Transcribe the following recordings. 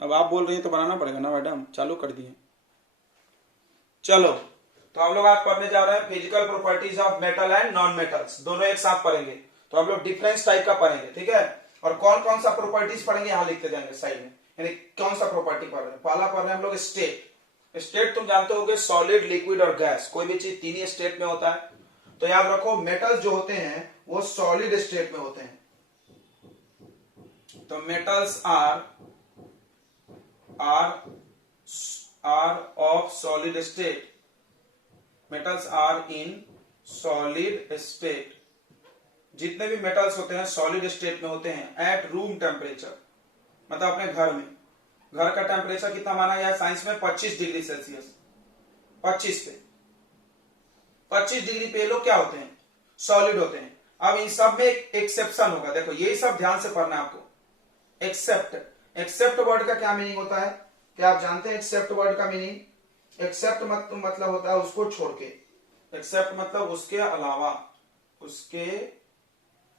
अब आप बोल रही हैं तो बनाना पड़ेगा ना मैडम, चालू कर दिए। चलो, तो हम लोग आज पढ़ने जा रहे हैं physical properties of metal and non metals, दोनों एक साथ पढ़ेंगे। तो हम लोग डिफरेंस टाइप का पढ़ेंगे, ठीक है। और कौन कौन सा प्रॉपर्टीज पढ़ेंगे यहाँ लिखते जाएंगे साइड में, यानी कौन सा प्रॉपर्टी पढ़ रहे हैं। पहला पढ़ रहे हैं हम लोग स्टेट। स्टेट तुम जानते होगे सॉलिड, लिक्विड और गैस, कोई भी चीज तीन ही स्टेट में होता है। तो याद रखो मेटल्स जो होते हैं वो सॉलिड स्टेट में होते हैं। तो metals are of solid state. Metals are in solid state. जितने भी मेटल्स होते हैं सॉलिड स्टेट में होते हैं एट रूम टेम्परेचर, मतलब अपने घर में। घर का टेम्परेचर कितना माना गया साइंस में? 25 डिग्री सेल्सियस। 25 पे, 25 डिग्री पे लोग क्या होते हैं? सॉलिड होते हैं। अब इन सब में एक एक्सेप्शन होगा, देखो यही सब ध्यान से पढ़ना है आपको। एक्सेप्ट, एक्सेप्ट वर्ड का क्या मीनिंग होता है? क्या आप जानते हैं एक्सेप्ट वर्ड का मीनिंग? एक्सेप्ट मतलब होता है उसको छोड़ के। एक्सेप्ट मतलब उसके अलावा, उसके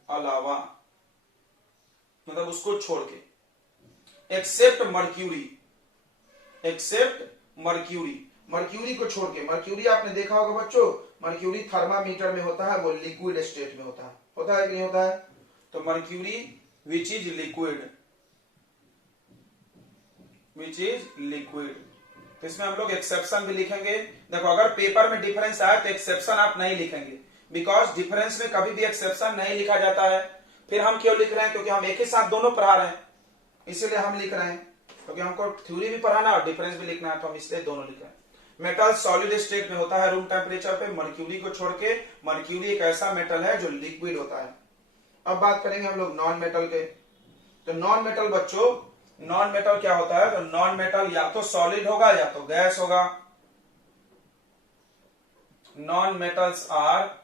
अलावा मतलब उसको छोड़ के। Except mercury, except mercury, mercury को छोड़ के। मर्क्यूरी आपने देखा होगा बच्चों, मर्क्यूरी थर्मामीटर में होता है, वो लिक्विड स्टेट में होता है कि नहीं होता है? तो mercury which is liquid, which is liquid. तो इसमें हम लोग एक्सेप्शन भी लिखेंगे। देखो अगर पेपर में डिफरेंस आए तो एक्सेप्शन आप नहीं लिखेंगे, बिकॉज डिफरेंस में कभी भी एक्सेप्शन नहीं लिखा जाता है। फिर हम क्यों लिख रहे हैं? क्योंकि हम एक ही साथ दोनों पढ़ा रहे हैं, इसीलिए हम लिख रहे हैं। क्योंकि हमको थ्योरी भी पढ़ाना और डिफरेंस भी लिखना है, तो हम इसलिए दोनों लिख रहे हैं। मेटल सॉलिड स्टेट में होता है रूम टेम्परेचर पे, मर्क्यूरी को छोड़ के। मर्क्यूरी एक ऐसा मेटल है जो लिक्विड होता है। अब बात करेंगे हम लोग नॉन मेटल के। तो नॉन मेटल बच्चों, नॉन मेटल क्या होता है? तो नॉन मेटल या तो सॉलिड होगा या तो गैस होगा। नॉन मेटल्स आर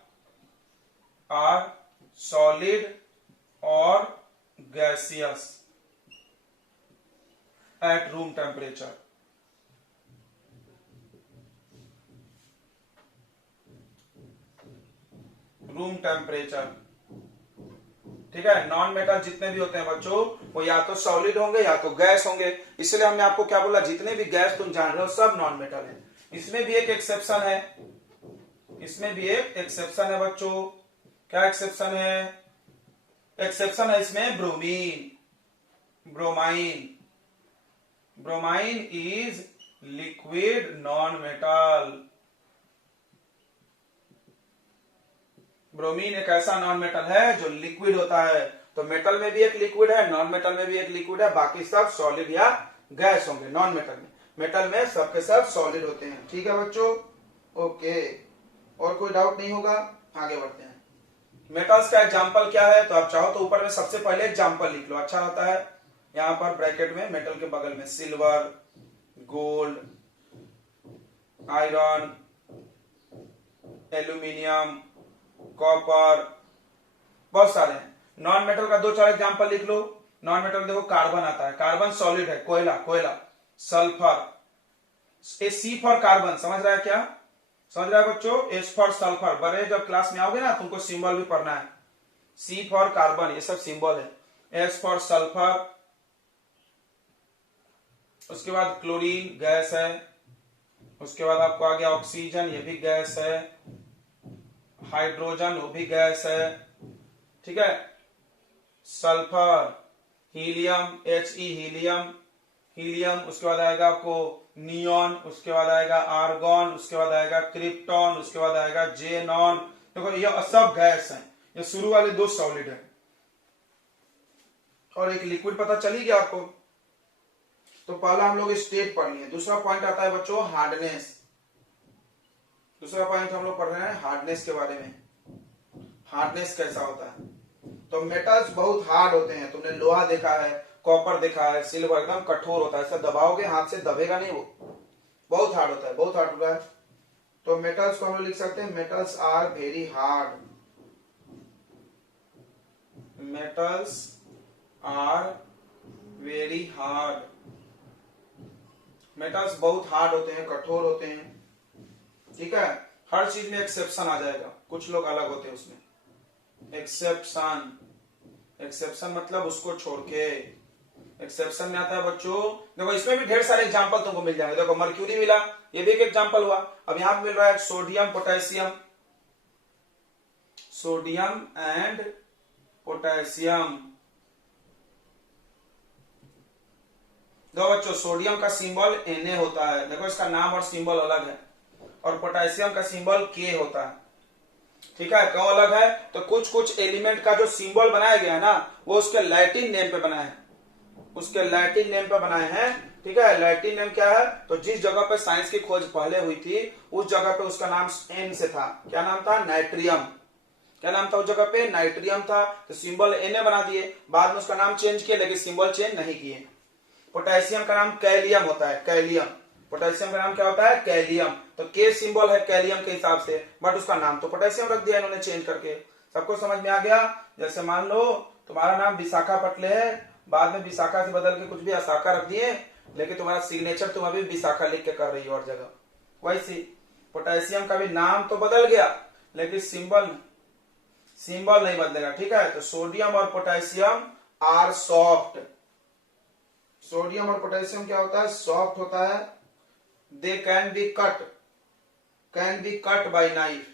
सॉलिड और gaseous at room temperature. Room temperature, ठीक है। नॉन मेटल जितने भी होते हैं बच्चों वो या तो सॉलिड होंगे या तो गैस होंगे। इसलिए हमने आपको क्या बोला, जितने भी गैस तुम जान रहे हो सब नॉन मेटल है। इसमें भी एक एक्सेप्शन है, इसमें भी एक एक्सेप्शन है बच्चों। क्या एक्सेप्शन है? एक्सेप्शन है इसमें bromine, bromine. Bromine is liquid non metal. Bromine एक ऐसा नॉन मेटल है जो लिक्विड होता है। तो मेटल में भी एक लिक्विड है, नॉन मेटल में भी एक लिक्विड है, बाकी सब सॉलिड या गैस होंगे नॉन मेटल में। मेटल में सबके सब सॉलिड होते हैं, ठीक है बच्चों। ओके, और कोई डाउट नहीं होगा? आगे बढ़ते हैं। मेटल्स का एग्जांपल क्या है? तो आप चाहो तो ऊपर में सबसे पहले एग्जांपल लिख लो, अच्छा होता है। यहां पर ब्रैकेट में मेटल के बगल में silver, gold, iron, aluminium, copper, बहुत सारे हैं। नॉन मेटल का दो चार एग्जांपल लिख लो। नॉन मेटल देखो कार्बन आता है, कार्बन सॉलिड है, कोयला, कोयला। सल्फर, सी फॉर कार्बन, समझ रहा है क्या? समझ रहा है बच्चों? एस फॉर सल्फर, बड़े जब क्लास में आओगे ना तुमको सिंबल भी पढ़ना है। सी फॉर कार्बन, ये सब सिंबल है। S for sulphur. उसके बाद क्लोरीन गैस है। उसके बाद आपको आ गया ऑक्सीजन, ये भी गैस है। हाइड्रोजन, वो भी गैस है, ठीक है। Sulphur, helium, He, helium, helium. उसके बाद आएगा आपको नियॉन, उसके बाद आएगा आर्गॉन, उसके बाद आएगा क्रिप्टॉन, उसके बाद आएगा जेनॉन। देखो ये सब गैस हैं। ये शुरू वाले दो सॉलिड है और एक लिक्विड, पता चली गया आपको। तो पहला हम लोग स्टेट पढ़ लिए। दूसरा पॉइंट आता है बच्चों हार्डनेस। दूसरा पॉइंट हम लोग पढ़ रहे हैं हार्डनेस के बारे में। हार्डनेस कैसा होता है? तो मेटल्स बहुत हार्ड होते हैं। तुमने लोहा देखा है, कॉपर देखा है, सिल्वर एकदम कठोर होता है, ऐसा दबाओगे हाथ से दबेगा नहीं, वो बहुत हार्ड होता है, बहुत हार्ड होता है। तो मेटल्स को हम लोग लिख सकते हैं metals are very hard. Metals are very hard. Metals बहुत हार्ड होते हैं, कठोर होते हैं, ठीक है। हर चीज में एक्सेप्शन आ जाएगा, कुछ लोग अलग होते हैं उसमें। एक्सेप्शन, एक्सेप्शन मतलब उसको छोड़ के। एक्सेप्शन में आता है बच्चों। देखो इसमें भी ढेर सारे एग्जांपल तुमको मिल जाएंगे। देखो मर्क्यूरी मिला, ये भी एक एग्जांपल हुआ। अब यहां मिल रहा है sodium potassium, sodium and potassium. दो बच्चों, सोडियम का सिंबल Na होता है, देखो इसका नाम और सिंबल अलग है, और पोटेशियम का सिंबल K होता है। ठीक है, क्यों अलग है? तो कुछ कुछ एलिमेंट का जो सिंबल बनाया गया है ना, वो उसके लैटिन नेम पे बनाए हैं, उसके लैटिन नेम पे बनाए हैं। ठीक है, लैटिन नेम क्या है? तो जिस जगह पे साइंस की खोज पहले हुई थी उस जगह पे उसका नाम N से था। क्या नाम था? नाइट्रियम। क्या नाम था उस जगह पे? नाइट्रियम था। तो सिंबल Na बना दिए, बाद में उसका नाम चेंज किया, लेकिन सिंबल चेंज नहीं किए। पोटेशियम का नाम कैलियम होता है, कैलियम। पोटेशियम का नाम क्या होता है? कैलियम। तो के सिंबल है कैलियम के हिसाब से, बट उसका नाम तो पोटेशियम रख दिया इन्होंने चेंज करके। सबको समझ में आ गया? जैसे मान लो तुम्हारा नाम विशाखा पटले है, बाद में विशाखा से बदल के कुछ भी असाका रख दिए, लेकिन तुम्हारा सिग्नेचर तुम अभी विशाखा लिख के कर रही हो और जगह। वैसे पोटेशियम का भी नाम तो बदल गया, लेकिन सिंबल नहीं बदलेगा। ठीक है, तो सोडियम और पोटेशियम आर सॉफ्ट। सोडियम और पोटेशियम क्या होता है? सॉफ्ट होता है। They can be cut by knife,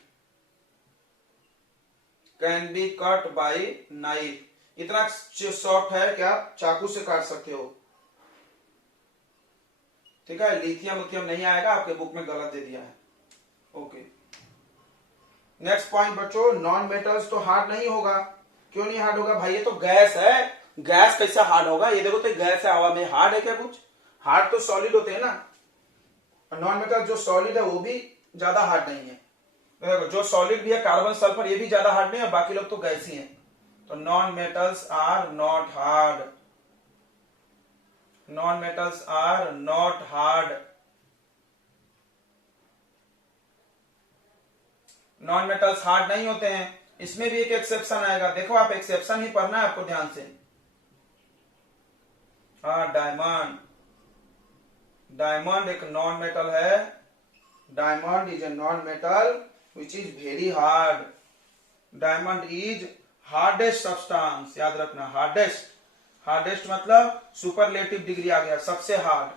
can be cut by knife. इतना सॉफ्ट है क्या चाकू से काट सकते हो। ठीक है, लिथियम उथियम नहीं आएगा, आपके बुक में गलत दे दिया है। ओके, नेक्स्ट पॉइंट बच्चों, नॉन मेटल्स तो हार्ड नहीं होगा। क्यों नहीं हार्ड होगा भाई? ये तो गैस है, गैस कैसे हार्ड होगा? ये देखो तो गैस है, हवा में हार्ड है क्या कुछ? हार्ड तो सॉलिड होते हैं ना। नॉन मेटल जो सॉलिड है वो भी ज्यादा हार्ड नहीं है। देखो जो सॉलिड भी है, कार्बन सल्फर, ये भी ज्यादा हार्ड नहीं है, बाकी लोग तो गैस ही हैं। तो non metals are not hard, non metals are not hard. Non metals hard नहीं होते हैं। इसमें भी एक एक्सेप्शन आएगा, देखो आप एक्सेप्शन ही पढ़ना है आपको ध्यान से। हाँ, डायमंड। डायमंड एक नॉन मेटल है। Diamond is a non metal which is very hard. Diamond is hardest substance, याद रखना, हार्डेस्ट। हार्डेस्ट मतलब सुपरलेटिव डिग्री आ गया, सबसे hard.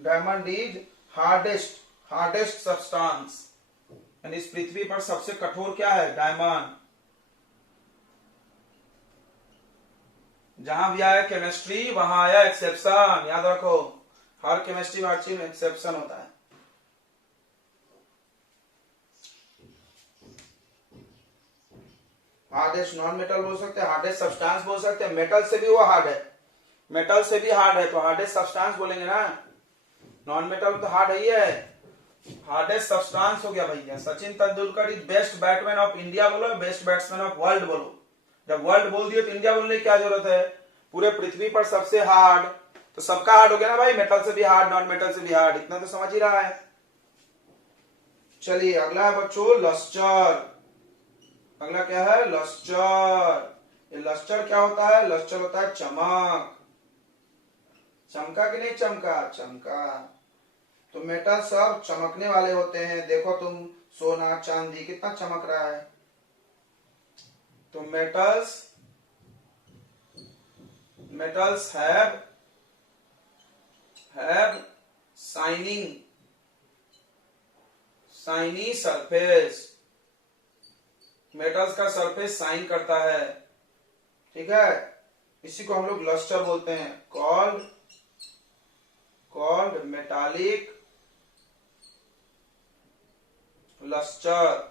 Diamond is hardest substance. यानी इस पृथ्वी पर सबसे कठोर क्या है? डायमंड। जहां भी आया केमिस्ट्री वहां आया एक्सेप्शन, याद रखो, हर केमिस्ट्री में हर चीज में एक्सेप्शन होता है। हार्डेस्ट नॉन मेटल बोल सकते हैं, हार्डेस्ट सब्सटेंस बोल सकते हैं। मेटल से भी वो हार्ड है, मेटल से भी हार्ड है, तो हार्डेस्ट सब्सटेंस बोलेंगे ना। नॉन मेटल तो हार्ड ही है, हार्डेस्ट सब्सटेंस हो गया भैया। Sachin Tendulkar is best batsman of India बोलो, बेस्ट बैट्समैन ऑफ वर्ल्ड बोलो। जब वर्ल्ड बोल दिए तो इंडिया बोलने की क्या जरूरत है? पूरे पृथ्वी पर सबसे हार्ड, तो सबका हार्ड हो गया ना भाई, मेटल से भी हार्ड, नॉन मेटल से भी हार्ड, इतना तो समझ ही रहा है। चलिए अगला है बच्चों लस्टर। अगला क्या है? लस्टर। ये लस्टर क्या होता है? लस्टर होता है चमक। चमका कि नहीं चमका? चमका। तो मेटल सब चमकने वाले होते हैं। देखो तुम, सोना चांदी कितना चमक रहा है। तो metals have shiny surface. Metals का सरफेस शाइन करता है। ठीक है, इसी को हम लोग लस्टर बोलते हैं, कॉल्ड मेटालिक लस्टर।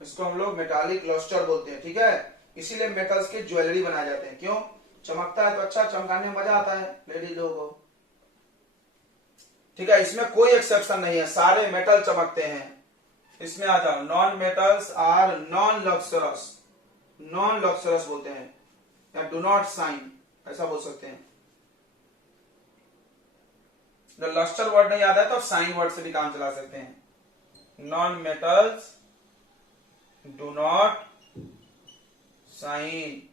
इसको हम लोग मेटालिक लस्टर बोलते हैं। ठीक है, इसीलिए मेटल्स के ज्वेलरी बनाए जाते हैं। क्यों? चमकता है तो अच्छा, चमकाने में मजा आता है लेडीज लोगों को। ठीक है, इसमें कोई एक्सेप्शन नहीं है, सारे मेटल चमकते हैं। इसमें आ जाओ, non metals are non lustrous, non lustrous बोलते हैं, या डू नॉट शाइन ऐसा बोल सकते हैं। जब लस्टर वर्ड नहीं याद है तो साइन वर्ड से भी काम चला सकते हैं। Non metals do not shine,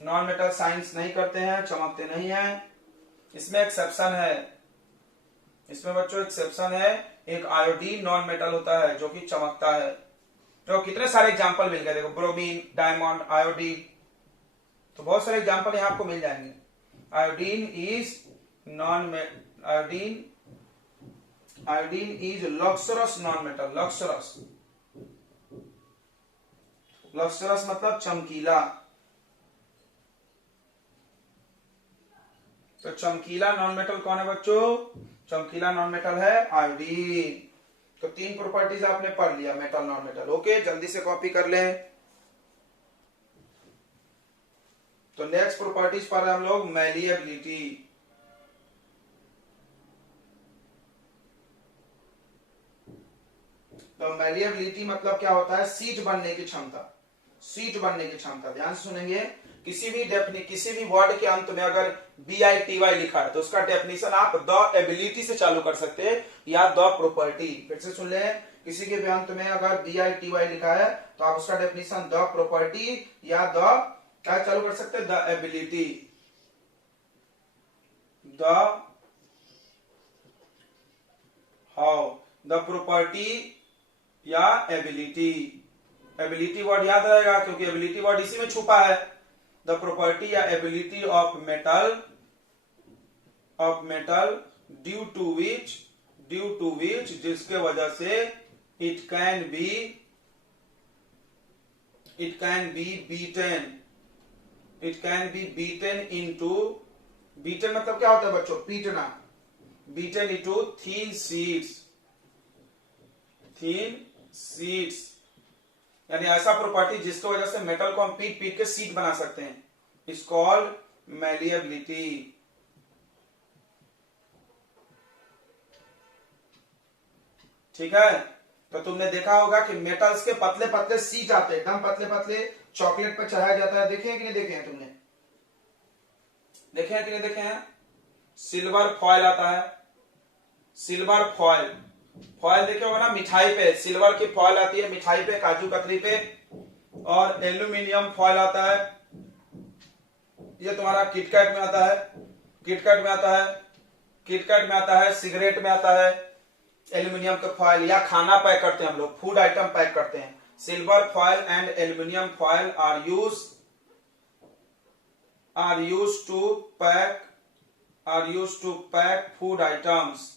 non metal science नहीं करते हैं, चमकते नहीं हैं। इसमें एक्सेप्शन है, इसमें बच्चों एक्सेप्शन है। एक आयोडीन नॉन मेटल होता है जो कि चमकता है। तो कितने सारे एग्जांपल मिल गए, देखो ब्रोमीन, डायमंड, आयोडीन, तो बहुत सारे एग्जांपल यहाँ आपको मिल जाएंगे। Iodine is non iodine is lustrous non metal. Lustrous मतलब चमकीला। तो चमकीला नॉन मेटल कौन है बच्चों? चमकीला नॉन मेटल है आयोडीन। तो 3 प्रॉपर्टीज आपने पढ़ लिया मेटल नॉन मेटल। ओके, जल्दी से कॉपी कर लें। तो नेक्स्ट प्रॉपर्टीज पर हम लोग मैलिएबिलिटी। तो मैलिएबिलिटी मतलब क्या होता है? सीट बनने की क्षमता। सीट बनने की क्षमता। ध्यान से सुनेंगे, किसी भी वर्ड के अंत में अगर BITY लिखा है तो उसका डेफिनेशन आप द एबिलिटी से चालू कर सकते हैं या द प्रॉपर्टी। फिर से सुन लें, किसी के भी अंत में अगर BITY लिखा है तो आप उसका डेफिनेशन द प्रॉपर्टी या द क्या चालू कर सकते हैं? The ability. द प्रॉपर्टी या एबिलिटी। एबिलिटी वर्ड याद रहेगा क्योंकि एबिलिटी वर्ड इसी में छुपा है। द प्रॉपर्टी या ability of metal due to which जिसके वजह से it can be beaten into. Beaten मतलब क्या होता है बच्चों? पीटना। बीटन इनटू थीन शीट्स यानी ऐसा प्रॉपर्टी जिसकी वजह से मेटल को हम पीट के सीट बना सकते हैं, इज कॉल्ड मैलिएबिलिटी। ठीक है, तो तुमने देखा होगा कि मेटल्स के पतले पतले सीट आते हैं, एकदम पतले पतले, चॉकलेट पर चढ़ाया जाता है। देखे हैं कि नहीं देखे हैं तुमने? देखे हैं कि नहीं देखे हैं? सिल्वर फॉयल आता है, सिल्वर फॉयल देखे होगा ना मिठाई पे, सिल्वर की फॉयल आती है मिठाई पे, काजू कतरी पे। और एल्यूमिनियम फॉयल आता है, ये तुम्हारा किटकैट में आता है, किटकैट में आता है, सिगरेट में आता है एल्यूमिनियम का फॉयल। या खाना पैक करते हैं हम लोग, फूड आइटम पैक करते हैं। Silver foil and aluminium foil are used to pack food items.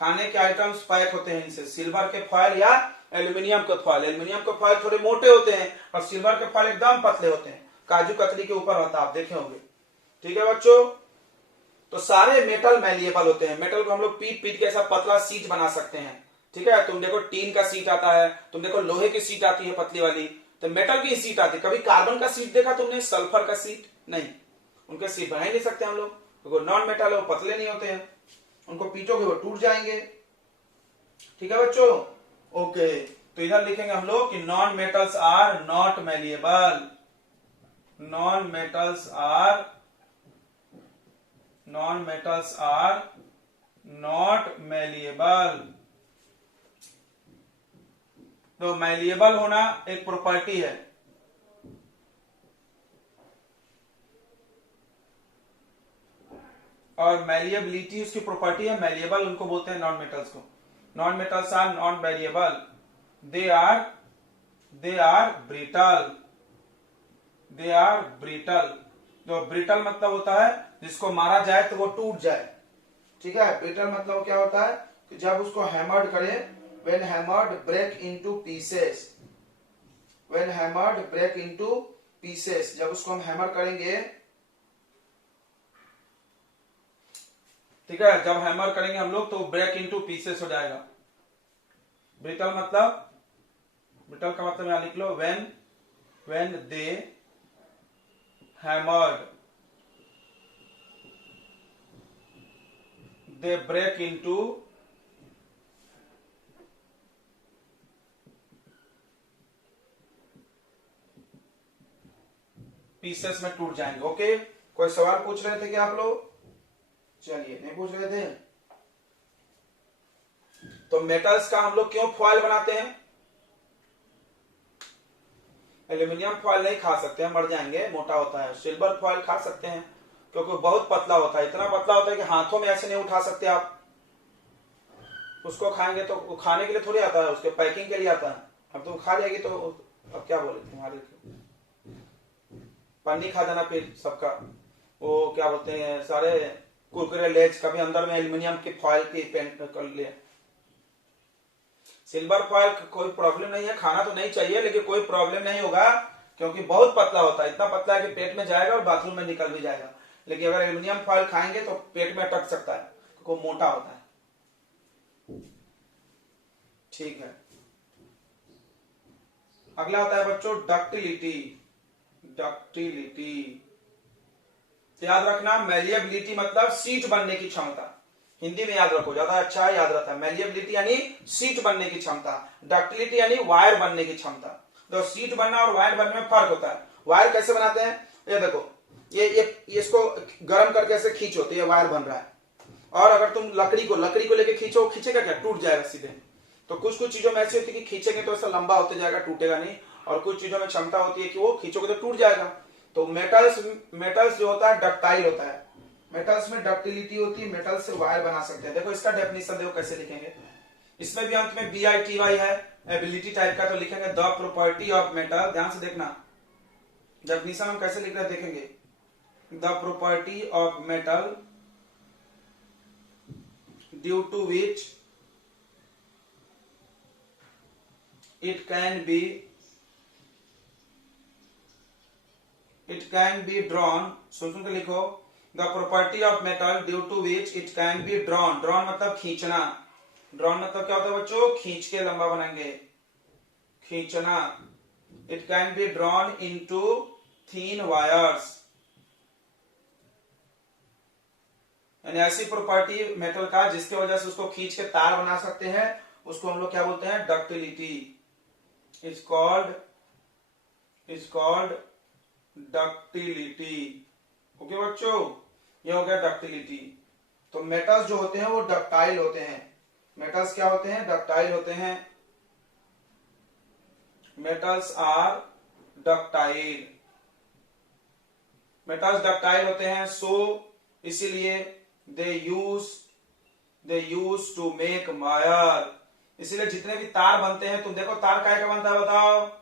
खाने के आइटम्स पैक होते हैं इनसे, सिल्वर के फॉयल या एल्यूमिनियम के फॉयल। एल्यूमिनियम के फॉयल थोड़े मोटे होते हैं और सिल्वर के फॉयल एकदम पतले होते हैं, काजू कतली के ऊपर होता है, आप देखे होंगे। ठीक है बच्चों, तो सारे मेटल मैलिएबल होते हैं। मेटल को हम लोग पीट के ऐसा पतला सीट बना सकते हैं। ठीक है, तुम देखो टीन का सीट आता है, तुम देखो लोहे की सीट आती है पतली वाली, तो मेटल की सीट आती है। कभी कार्बन का सीट देखा तुमने? सल्फर का सीट नहीं, उनके सीट बना ही नहीं सकते हम लोग, क्योंकि नॉन मेटल है, वो पतले नहीं होते हैं, उनको पीटोगे वो टूट जाएंगे। ठीक है बच्चों, ओके। तो इधर लिखेंगे हम लोग कि non metals are not malleable. Non metals are not malleable. तो मैलिएबल होना एक प्रॉपर्टी है। और मैलिएबिलिटी उसकी प्रॉपर्टी है। मैलिएबल उनको बोलते हैं नॉन मेटल्स को। Non metals are non variable, they are brittle. तो ब्रिटल मतलब होता है जिसको मारा जाए तो वो टूट जाए। ठीक है, ब्रिटल मतलब क्या होता है कि जब उसको हैमर्ड करें, when hammered break into pieces, जब उसको हम हैमर करेंगे, ठीक है, जब हैमर करेंगे हम लोग तो ब्रेक इनटू पीसेस हो जाएगा। ब्रिटल का मतलब यहां लिख लो, when they hammered they break into pieces में टूट जाएंगे। ओके, कोई सवाल पूछ रहे थे क्या आप लोग? चलिए, नहीं पूछ रहे थे। तो मेटल्स का हम लोग क्यों फॉयल बनाते हैं? एल्यूमिनियम फॉयल नहीं खा सकते हैं, मर जाएंगे, मोटा होता है। सिल्वर फॉयल खा सकते हैं क्योंकि बहुत पतला होता है, इतना पतला होता है कि हाथों में ऐसे नहीं उठा सकते आप। उसको खाएंगे तो खाने के लिए थोड़ी आता है, उसके पैकिंग के लिए आता है। अब तुम खा लेगी तो अब क्या बोले तुम्हारे। पन्नी खा जाना फिर सबका, वो क्या बोलते हैं सारे कुरकुरे लेज, कभी अंदर में एल्यूमिनियम की फॉइल की पेंट कर लिया। सिल्वर फॉइल कोई प्रॉब्लम नहीं है, खाना तो नहीं चाहिए लेकिन कोई प्रॉब्लम नहीं होगा क्योंकि बहुत पतला होता है, इतना पतला है कि पेट में जाएगा और बाथरूम में निकल भी जाएगा। लेकिन अगर एल्यूमिनियम फॉइल खाएंगे तो पेट में अटक सकता है, क्योंकि मोटा होता है। ठीक है, अगला होता है बच्चों डक्टिलिटी। डक्टिलिटी याद रखना, मैलिएबिलिटी मतलब सीट बनने की क्षमता, हिंदी में याद रखो, ज्यादा अच्छा है, याद रहता है। मैलिएबिलिटी यानी सीट बनने की क्षमता, डक्टिलिटी यानी वायर बनने की क्षमता। तो सीट बनना और वायर बनने में फर्क होता है। वायर कैसे बनाते हैं, ये देखो, ये इसको गर्म करके ऐसे खींचो तो ये वायर बन रहा है, और अगर तुम लकड़ी को लेके खींचो, खींचेगा क्या, टूट जाएगा सीधे। तो कुछ चीजों में ऐसी होती है कि खींचेंगे तो ऐसा लंबा होते जाएगा, टूटेगा नहीं, और कुछ चीजों में क्षमता होती है कि वो खींचोगे तो टूट जाएगा। तो मेटल्स जो होता है डक्टाइल होता है, मेटल्स में डक्टिलिटी होती है, मेटल से वायर बना सकते हैं। देखो इसका डेफिनेशन देखो कैसे लिखेंगे, इसमें भी अंत में BITY है, एबिलिटी टाइप का, तो लिखेंगे द प्रॉपर्टी ऑफ मेटल। ध्यान से देखना डेफिनेशन हम कैसे लिख रहे हैं, देखेंगे the property of metal due to which it can be drawn, सुन के लिखो, the property of metal due to which it can be drawn, मतलब खींचना, ड्रॉन मतलब क्या होता है बच्चों, खींच के लंबा बनाएंगे, खींचना। it can be drawn into thin wires, यानी ऐसी प्रॉपर्टी मेटल का जिसके वजह से उसको खींच के तार बना सकते हैं, उसको हम लोग क्या बोलते हैं, ductility. is called ductility. Okay बच्चों, ये हो गया डक्टिलिटी। तो मेटल्स जो होते हैं वो डक्टाइल होते हैं। मेटल्स क्या होते हैं, डक्टाइल होते हैं। Metals are ductile, metals ductile होते हैं, सो इसीलिए they use to make wire. इसीलिए जितने भी तार बनते हैं, तुम देखो तार काय का बनता है बताओ,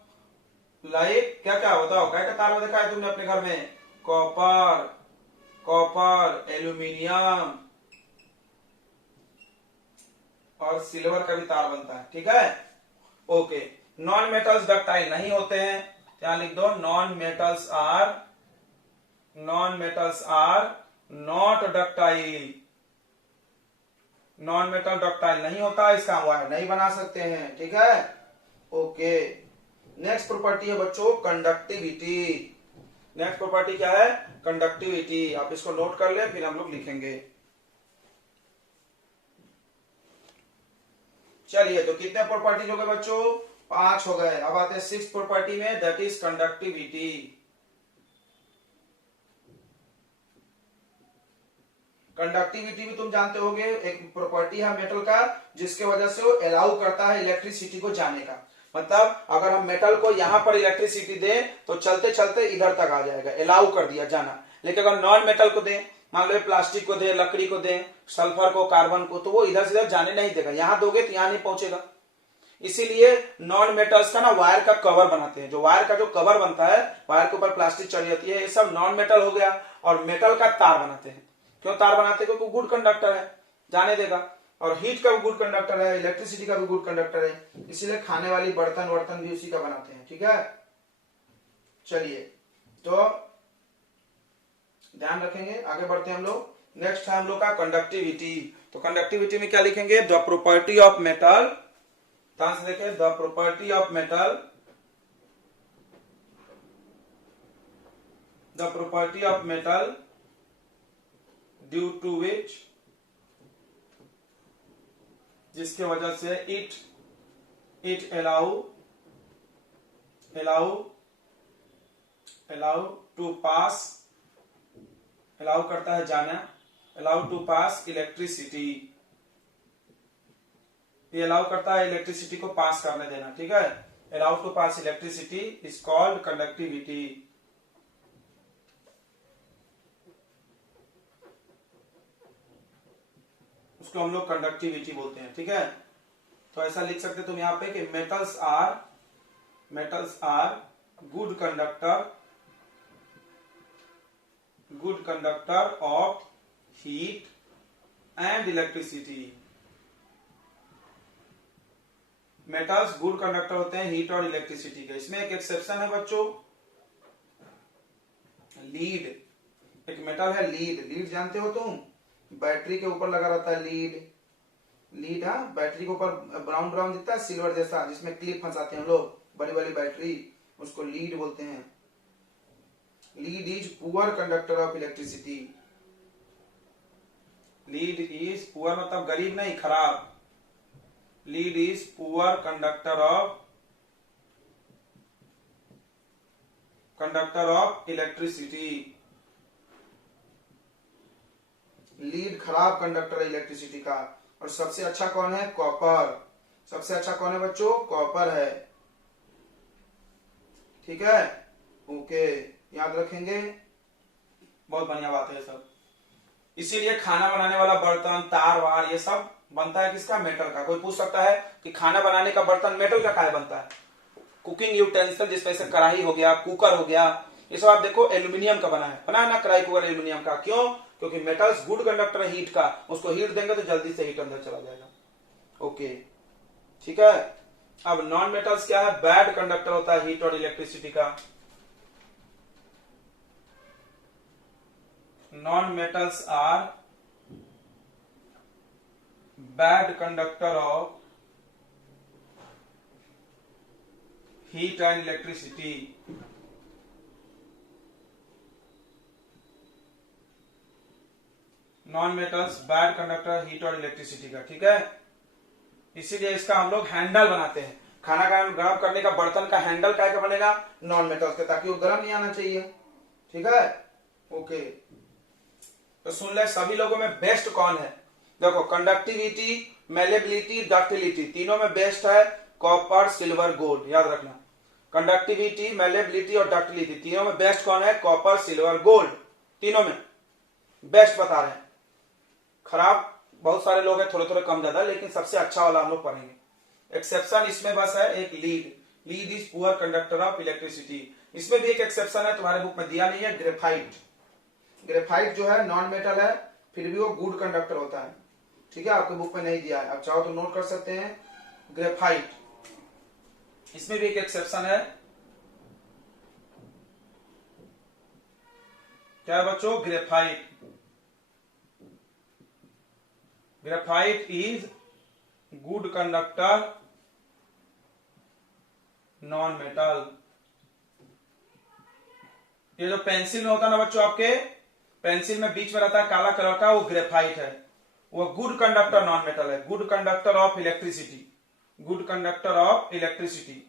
लाइक क्या क्या बताओ, काय का तार देखा है तुमने अपने घर में, कॉपर, एल्यूमिनियम और सिल्वर का भी तार बनता है। ठीक है, ओके। नॉन मेटल्स डक्टाइल नहीं होते हैं, क्या लिख दो, non metals are not ductile. Non metal ductile नहीं होता, इसका हम वायर नहीं बना सकते हैं। ठीक है, ओके। नेक्स्ट प्रॉपर्टी है बच्चों कंडक्टिविटी। नेक्स्ट प्रॉपर्टी क्या है, कंडक्टिविटी। आप इसको नोट कर ले, फिर हम लोग लिखेंगे। चलिए, तो कितने प्रॉपर्टीज हो गए बच्चों, 5 हो गए। अब आते हैं 6th प्रॉपर्टी में, दैट इज कंडक्टिविटी। कंडक्टिविटी भी तुम जानते होगे, एक प्रॉपर्टी है मेटल का जिसके वजह से वो अलाउ करता है इलेक्ट्रिसिटी को जाने का। मतलब अगर हम मेटल को यहां पर इलेक्ट्रिसिटी दें तो चलते चलते इधर तक आ जाएगा, अलाउ कर दिया जाना। लेकिन अगर नॉन मेटल को दें, मान लो प्लास्टिक को दें, लकड़ी को दें, सल्फर को, कार्बन को, तो वो इधर से इधर जाने नहीं देगा। यहां दोगे तो यहां नहीं पहुंचेगा। इसीलिए नॉन मेटल्स का ना वायर का कवर बनाते हैं। जो वायर का जो कवर बनता है, वायर के ऊपर प्लास्टिक चढ़ी जाती है, ये सब नॉन मेटल हो गया। और मेटल का तार बनाते हैं। क्यों तार बनाते हैं, क्योंकि गुड कंडक्टर है, जाने देगा। और हीट का भी गुड कंडक्टर है, इलेक्ट्रिसिटी का भी गुड कंडक्टर है, इसीलिए खाने वाली बर्तन भी उसी का बनाते हैं। ठीक है, चलिए तो ध्यान रखेंगे, आगे बढ़ते हैं हम लोग। नेक्स्ट है हम लोग का कंडक्टिविटी। तो कंडक्टिविटी में क्या लिखेंगे, द प्रॉपर्टी ऑफ मेटल। ध्यान से देखें, the property of metal, the property of metal due to which, जिसके वजह से it allow to pass, allow करता है जाना, अलाउ टू पास इलेक्ट्रिसिटी, ये अलाउ करता है इलेक्ट्रिसिटी को पास करने देना। ठीक है, allow to pass electricity is called conductivity. उसको हम लोग कंडक्टिविटी बोलते हैं। ठीक है, तो ऐसा लिख सकते तुम यहाँ पे कि metals are good conductor good conductor of heat and electricity. Metals good conductor होते हैं हीट और इलेक्ट्रिसिटी के। इसमें एक एक्सेप्शन है बच्चों, लीड। एक मेटल है लीड। लीड जानते हो तुम, बैटरी के ऊपर लगा रहता है लीड। लीड, हाँ, बैटरी के ऊपर ब्राउन ब्राउन दिखता है सिल्वर जैसा, जिसमें क्लिप फंसाते हैं लोग, बड़ी बड़ी बैटरी, उसको लीड बोलते हैं। Lead is poor conductor of electricity. Lead is poor मतलब गरीब नहीं, खराब। Lead is poor conductor of electricity. Lead खराब कंडक्टर है इलेक्ट्रिसिटी का। और सबसे अच्छा कौन है? कॉपर। सबसे अच्छा कौन है बच्चों? कॉपर है। ठीक है, ओके, याद रखेंगे, बहुत बढ़िया बात है सब। इसीलिए खाना बनाने वाला बर्तन, तार वार, ये सब बनता है किसका? मेटल का। कोई पूछ सकता है कि खाना बनाने का बर्तन मेटल का काहे बनता है? कुकिंग यूटेंसिल, जिस तरह से कढ़ाई हो गया, कुकर हो गया, ये सब आप देखो एल्यूमिनियम का बना है ना, कढ़ाई कुकर एल्यूमिनियम का। क्यों? क्योंकि मेटल्स गुड कंडक्टर है हीट का, उसको हीट देंगे तो जल्दी से हीट अंदर चला जाएगा। ओके, ठीक है। अब नॉन मेटल्स क्या है? बैड कंडक्टर होता है हीट और इलेक्ट्रिसिटी का। Non metals are bad conductor of heat and electricity. Non metals bad conductor heat और इलेक्ट्रिसिटी का, ठीक है। इसीलिए इसका हम लोग हैंडल बनाते हैं। खाना गर्म करने का बर्तन का हैंडल क्या का बनेगा? नॉन मेटल्स के, ताकि वो गर्म नहीं आना चाहिए। ठीक है, ओके। तो सुन ले, सभी लोगों में बेस्ट कौन है? देखो, कंडक्टिविटी, मेलेबिलिटी, डक्टिलिटी, तीनों में बेस्ट है कॉपर, सिल्वर, गोल्ड। याद रखना, कंडक्टिविटी, मेलेबिलिटी और डक्टिलिटी, तीनों में बेस्ट कौन है? Copper, silver, gold. तीनों में बेस्ट बता रहे हैं। खराब बहुत सारे लोग हैं, थोड़े थोड़े कम ज्यादा, लेकिन सबसे अच्छा वाला हम लोग पढ़ेंगे। एक्सेप्शन इसमें बस है एक, lead. Lead is poor conductor of electricity. इसमें भी एक एक्सेप्शन है, तुम्हारे बुक में दिया नहीं है, ग्रेफाइट। ग्रेफाइट जो है नॉन मेटल है, फिर भी वो गुड कंडक्टर होता है। ठीक है, आपके बुक में नहीं दिया है, आप चाहो तो नोट कर सकते हैं, ग्रेफाइट। इसमें भी एक एक्सेप्शन है। क्या है बच्चों? Graphite. Graphite is good conductor non metal. ये जो पेंसिल में होता है ना बच्चों, आपके पेंसिल में बीच में रहता है काला कलर का, वो ग्रेफाइट है। वो गुड कंडक्टर नॉन मेटल है, good conductor of electricity. Good conductor of electricity,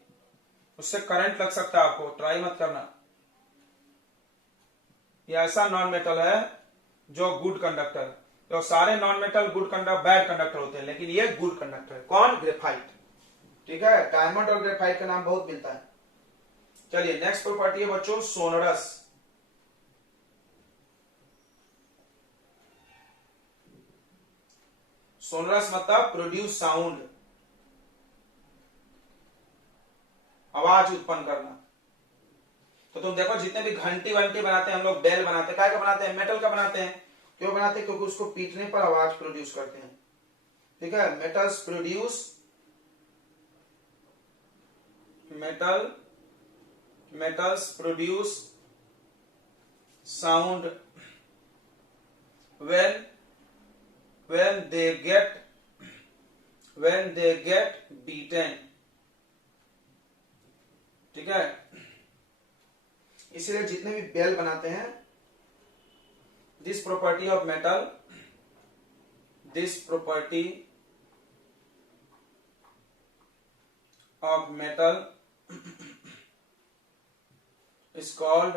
उससे करंट लग सकता है आपको, ट्राई मत करना। ये ऐसा नॉन मेटल है जो गुड कंडक्टर है। तो सारे non metal good conductor, bad conductor होते हैं, लेकिन ये गुड कंडक्टर है। कौन? ग्रेफाइट। ठीक है, डायमंड और ग्रेफाइट का नाम बहुत मिलता है। चलिए, नेक्स्ट प्रॉपर्टी है बच्चों सोनरस। सोनरस मतलब प्रोड्यूस साउंड, आवाज उत्पन्न करना। तो तुम देखो, जितने भी घंटी वंटी बनाते हैं हम लोग, बेल बनाते हैं, क्या का बनाते हैं? मेटल का बनाते हैं। क्यों बनाते हैं? क्योंकि उसको पीटने पर आवाज प्रोड्यूस करते हैं। ठीक है, metals produce, metals produce sound when they get beaten। ठीक है, इसलिए जितने भी बेल बनाते हैं, this property of metal is called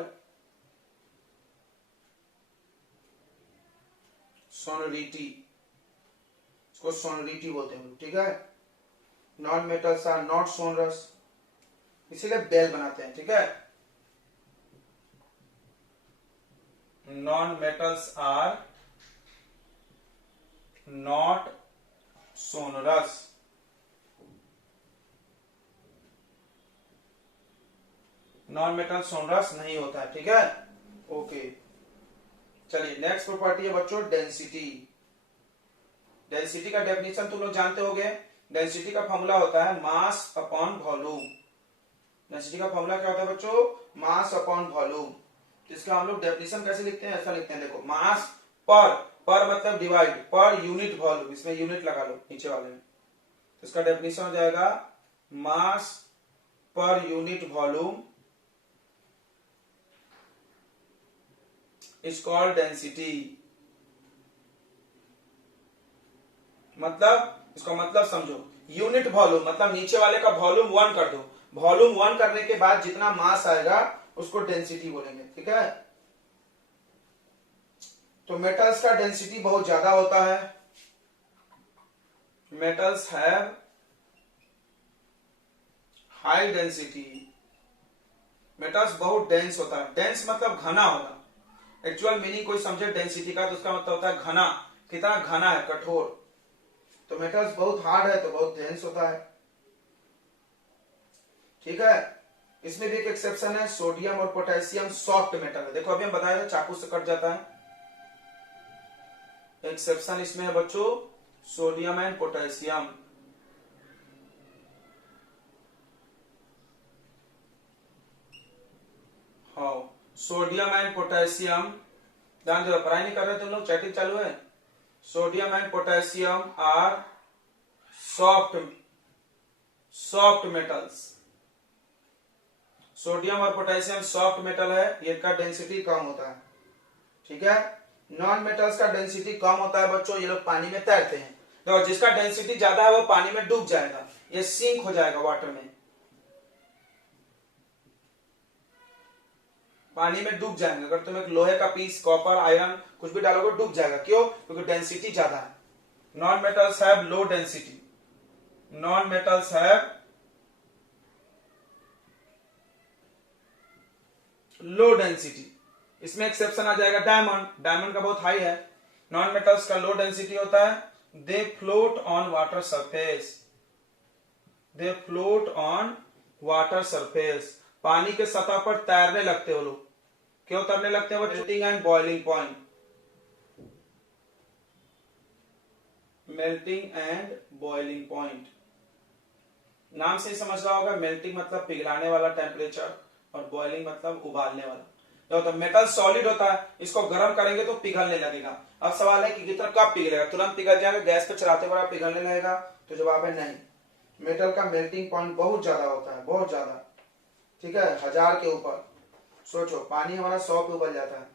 sonority। इसको sonority बोलते हैं। ठीक है, non metals are not sonorous, इसीलिए बेल बनाते हैं। ठीक है, non metals are not sonorous. Non metal sonorous नहीं होता है। ठीक है, ओके। चलिए नेक्स्ट प्रॉपर्टी है बच्चों डेंसिटी। डेंसिटी का डेफिनेशन तुम लोग जानते होगे। डेंसिटी का फॉर्मूला होता है मास अपॉन वॉल्यूम। डेंसिटी का फॉर्मूला क्या होता है बच्चों? Mass upon volume. तो इसका हम लोग डेफिनेशन कैसे लिखते हैं? ऐसा लिखते हैं, देखो मास पर मतलब डिवाइड पर यूनिट वॉल्यूम, इसमें यूनिट लगा लो नीचे वाले में। तो इसका डेफिनेशन हो जाएगा mass per unit volume is called density. मतलब इसका मतलब समझो, यूनिट वॉल्यूम मतलब नीचे वाले का वॉल्यूम 1 कर दो, वॉल्यूम 1 करने के बाद जितना मास आएगा उसको डेंसिटी बोलेंगे, ठीक है। तो मेटल्स का डेंसिटी बहुत ज्यादा होता है। Metals have high density. Metals बहुत डेंस होता है। डेंस मतलब घना होगा। एक्चुअल मीनिंग कोई समझे डेंसिटी का तो उसका मतलब होता है घना, कितना घना है, कठोर। तो मेटल्स बहुत हार्ड है तो बहुत डेंस होता है, ठीक है। इसमें भी एक एक्सेप्शन है, सोडियम और पोटेशियम सॉफ्ट मेटल है। देखो अभी हम बताए थे चाकू से कट जाता है। एक्सेप्शन इसमें है बच्चों सोडियम एंड पोटेशियम। हाँ, सोडियम एंड पोटेशियम, ध्यान दो, पढ़ाई नहीं कर रहे तुम लोग, चैटिंग चालू है। Sodium and potassium are soft metals. Sodium और पोटेशियम सॉफ्ट मेटल है, ये का डेंसिटी कम होता है, ठीक है। नॉन मेटल्स का डेंसिटी कम होता है बच्चों, ये लोग पानी में तैरते हैं। तो जिसका डेंसिटी ज्यादा है वो पानी में डूब जाएगा, ये सिंक हो जाएगा वाटर में, पानी में डूब जाएंगे। अगर तुम एक लोहे का पीस, कॉपर, आयरन कुछ भी डालोगे डूब जाएगा। क्यों? क्योंकि डेंसिटी ज्यादा है। Non metals have low density. Non metals have low density. इसमें एक्सेप्शन आ जाएगा डायमंड। डायमंड का बहुत हाई है। नॉन मेटल्स का लो डेंसिटी होता है। दे float on water surface. They float on water surface, पानी के सतह पर तैरने लगते हो लोग। क्यों तैरने लगते हैं? Melting and boiling point. Melting and boiling point, नाम से ही समझ रहा होगा। मेल्टिंग मतलब पिघलाने वाला टेम्परेचर और बॉइलिंग मतलब उबालने वाला। तो मेटल सॉलिड होता है, इसको गर्म करेंगे तो पिघलने लगेगा। अब सवाल है कि कितना कब पिघलेगा? तुरंत पिघल जाएगा? गैस पे चलाते वक्त पिघलने लगेगा? तो जवाब है नहीं। मेटल का मेल्टिंग पॉइंट बहुत ज्यादा होता है, बहुत ज्यादा, ठीक है, 1000 के ऊपर। सोचो पानी हमारा 100 पे उबल जाता है,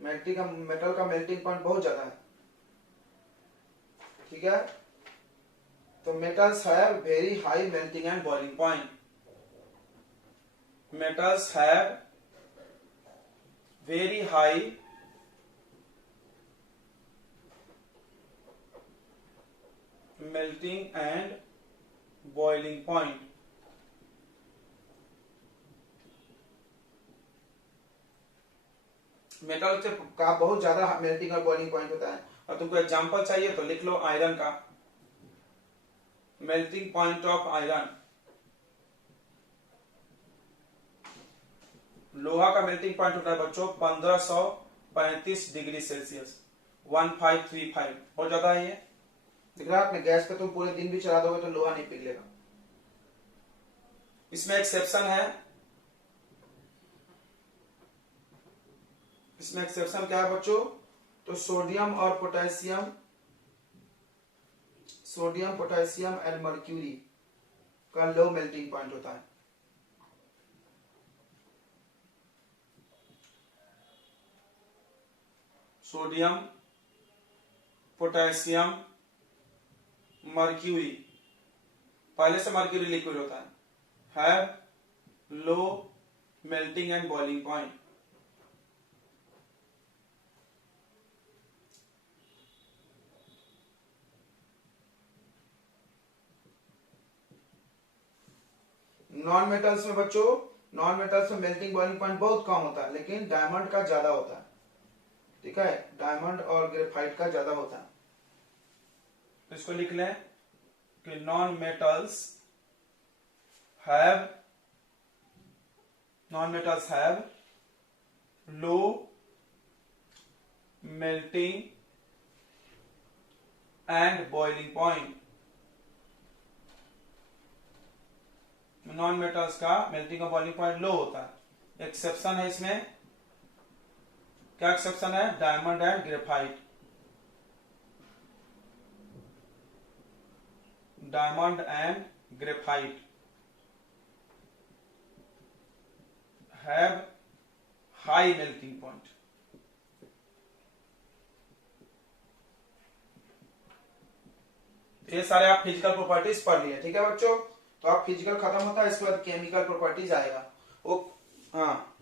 मेटल का मेल्टिंग पॉइंट बहुत ज्यादा है, ठीक है। तो metals have very high melting and boiling point. Metals have very high melting and boiling point. Metal से का बहुत ज्यादा मेल्टिंग और बॉइलिंग पॉइंट होता है। और तुमको एग्जांपल चाहिए तो लिख लो आयरन का मेल्टिंग पॉइंट ऑफ आयरन। लोहा का मेल्टिंग पॉइंट होता है बच्चों 1535 डिग्री सेल्सियस, 1535। बहुत ज्यादा है ये। दिख रहा है आपने? गैस पे तुम पूरे दिन भी चला दोगे तो लोहा नहीं पिघलेगा। इसमें एक्सेप्शन है। इसमें एक्सेप्शन क्या है बच्चों? तो सोडियम और potassium, sodium potassium and mercury का लो मेल्टिंग पॉइंट होता है। सोडियम पोटेशियम मर्क्यूरी, पहले से मर्क्यूरी लिक्विड होता है, have low melting and boiling point. Non metals में बच्चों, नॉन मेटल्स में मेल्टिंग बॉइलिंग पॉइंट बहुत कम होता है, लेकिन डायमंड का ज्यादा होता है, ठीक है। डायमंड और ग्रेफाइट का ज्यादा होता है। तो इसको लिख लें कि non metals have low melting and boiling point. Non metals का मेल्टिंग और बॉइलिंग पॉइंट लो होता है। एक्सेप्शन है इसमें, क्या एक्सेप्शन है? Diamond and graphite. Diamond and graphite have high melting point. ये सारे आप फिजिकल प्रॉपर्टीज पढ़ लिए, ठीक है बच्चों। तो आप फिजिकल खत्म होता है, इसके बाद केमिकल प्रॉपर्टीज आएगा। ओ हाँ,